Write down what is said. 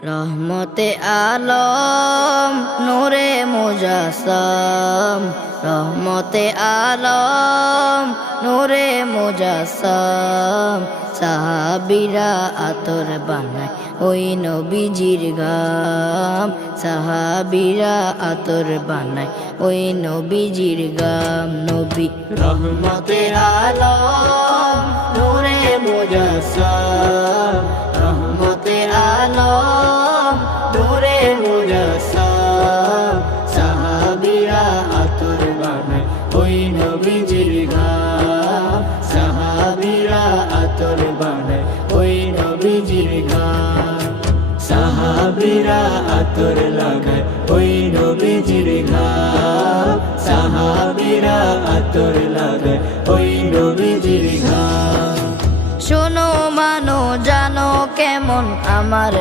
রহমতে আলম নূরে মুজাসসাম, রহমতে আলম নূরে মুজাসসাম। সাহাবীরা আতর বানায় ওই নবীজির ঘাম, সাহাবীরা আতর বানায় ওই নবীজির ঘাম। নবী রহমতে আলম নূরে মুজাসসাম, রহমতে আলম নূরে মুজাসসাম। সাহাবীরা আতর বানায় ওই নবীজির ঘাম, সাহাবীরা আতর বানায় ওই নবীজির ঘাম। সাহাবীরা আতর লাগায় ওই নবীজির ঘাম, সাহাবীরা আতর লাগায় ওই নবীজির ঘাম। শোনো মানো জানো কেমন আমার